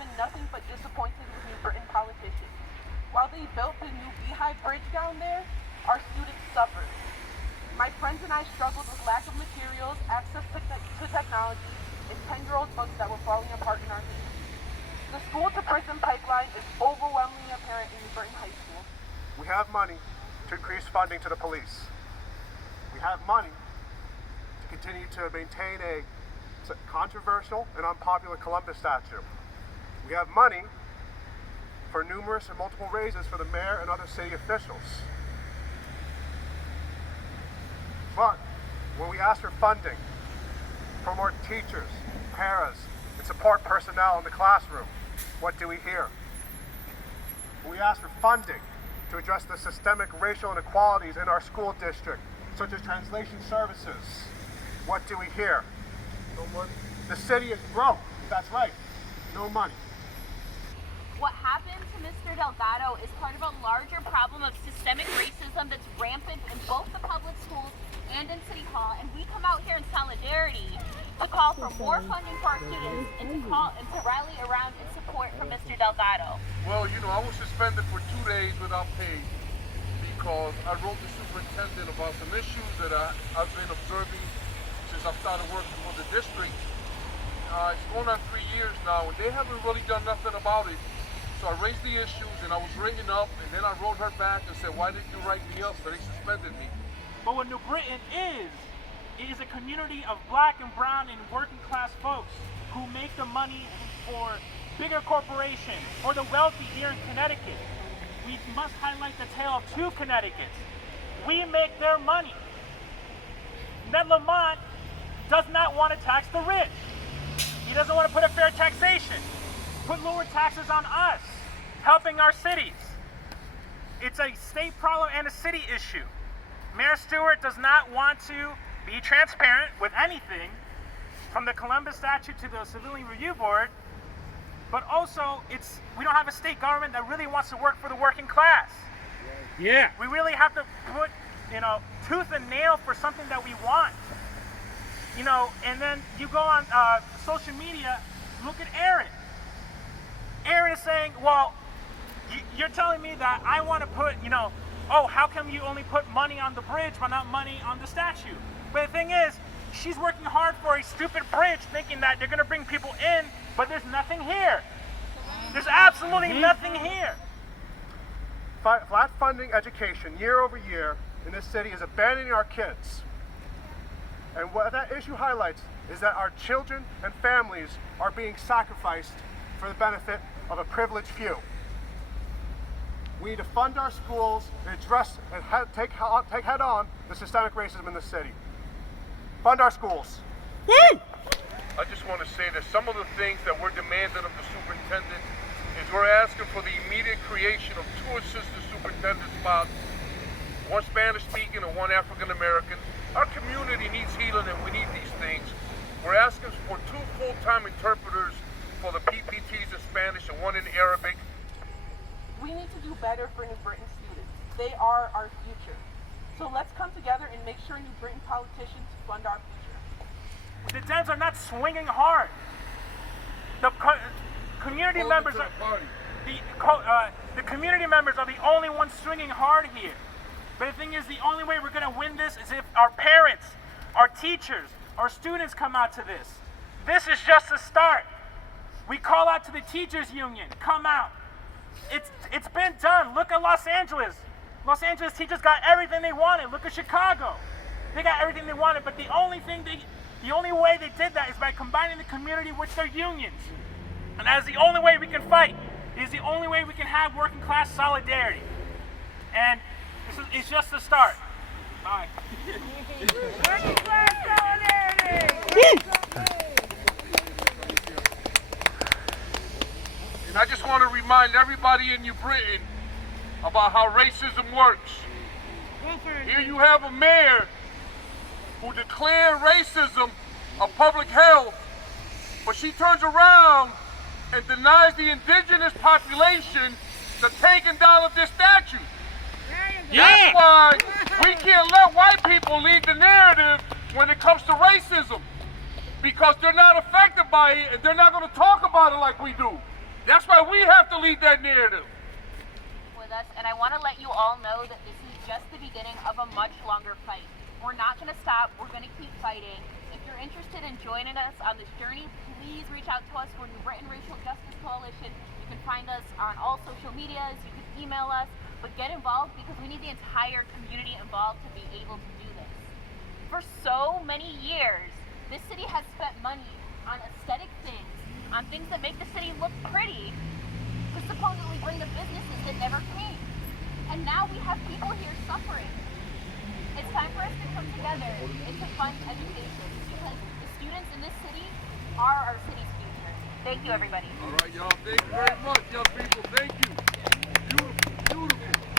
been nothing but disappointed with New Britain politicians. While they built the new Beehive Bridge down there, our students suffered. My friends and I struggled with lack of materials, access to technology, and 10-year-old books that were falling apart in our hands. The school-to-prison pipeline is overwhelmingly apparent in New Britain High School. We have money to increase funding to the police. We have money to continue to maintain a controversial and unpopular Columbus statue. We have money for numerous and multiple raises for the mayor and other city officials. But when we ask for funding for more teachers, paras, and support personnel in the classroom, what do we hear? When we ask for funding to address the systemic racial inequalities in our school district, such as translation services, what do we hear? No money. The city is broke. That's right. No money. What happened to Mr. Delgado is part of a larger problem of systemic racism that's rampant in both the public schools and in City Hall, and we come out here in solidarity to call for more funding for our students and to rally around in support for Mr. Delgado. Well, I was suspended for 2 days without pay because I wrote the superintendent about some issues that I've been observing since I've started working for the district. It's going on 3 years now, and they haven't really done nothing about it. So I raised the issues, and I was written up, and then I wrote her back and said, why didn't you write me up? So they suspended me. But what New Britain is, it is a community of black and brown and working class folks who make the money for bigger corporations, for the wealthy here in Connecticut. We must highlight the tale of two Connecticut's. We make their money. Ned Lamont does not want to tax the rich. He doesn't want to put a fair taxation, put lower taxes on us, helping our cities. It's a state problem and a city issue. Mayor Stewart does not want to be transparent with anything, from the Columbus statute to the Civilian Review Board, but also we don't have a state government that really wants to work for the working class. Yeah. We really have to put, tooth and nail for something that we want. And then you go on social media, look at Aaron. Aaron is saying, well, you're telling me that I want to put, how come you only put money on the bridge but not money on the statue? But the thing is, she's working hard for a stupid bridge thinking that they're going to bring people in, but there's nothing here. There's absolutely nothing here. Flat funding education year over year in this city is abandoning our kids. And what that issue highlights is that our children and families are being sacrificed for the benefit of a privileged few. We need to fund our schools and address and take head on the systemic racism in the city. Fund our schools. Woo! I just want to say that some of the things that we're demanding of the superintendent is we're asking for the immediate creation of 2 assistant superintendent spots, 1 Spanish speaking and 1 African American. Our community needs healing and we need these things. We're asking for 2 full-time interpreters for the PPTs in Spanish and 1 in Arabic. We need to do better for New Britain students. They are our future. So let's come together and make sure New Britain politicians fund our future. The Dems are not swinging hard. The community members are the community members are the only ones swinging hard here. But the thing is, the only way we're going to win this is if our parents, our teachers, our students come out to this. This is just a start. We call out to the teachers union, come out. It's been done. Look at Los Angeles. Los Angeles teachers got everything they wanted. Look at Chicago. They got everything they wanted, but the only way they did that is by combining the community with their unions. And that's the only way we can fight. It is the only way we can have working class solidarity. And it's just the start. All right. Working class solidarity! And I just want to remind everybody in New Britain about how racism works. Here you have a mayor who declared racism a public health, but she turns around and denies the indigenous population the taking down of this statue. That's why we can't let white people lead the narrative when it comes to racism, because they're not affected by it and they're not going to talk about it like we do. That's why we have to lead that narrative. with us, and I want to let you all know that this is just the beginning of a much longer fight. We're not going to stop. We're going to keep fighting. If you're interested in joining us on this journey, please reach out to us. We're New Britain Racial Justice Coalition. You can find us on all social medias. You can email us, but get involved because we need the entire community involved to be able to do this. For so many years, this city has spent money on aesthetic things, on things that make the city look pretty, to supposedly bring the businesses that never came. And now we have people here suffering. It's time for us to come together and to fund education because the students in this city are our city's future. Thank you, everybody. All right, y'all. Thank you very much, young people. Thank you. Beautiful, beautiful.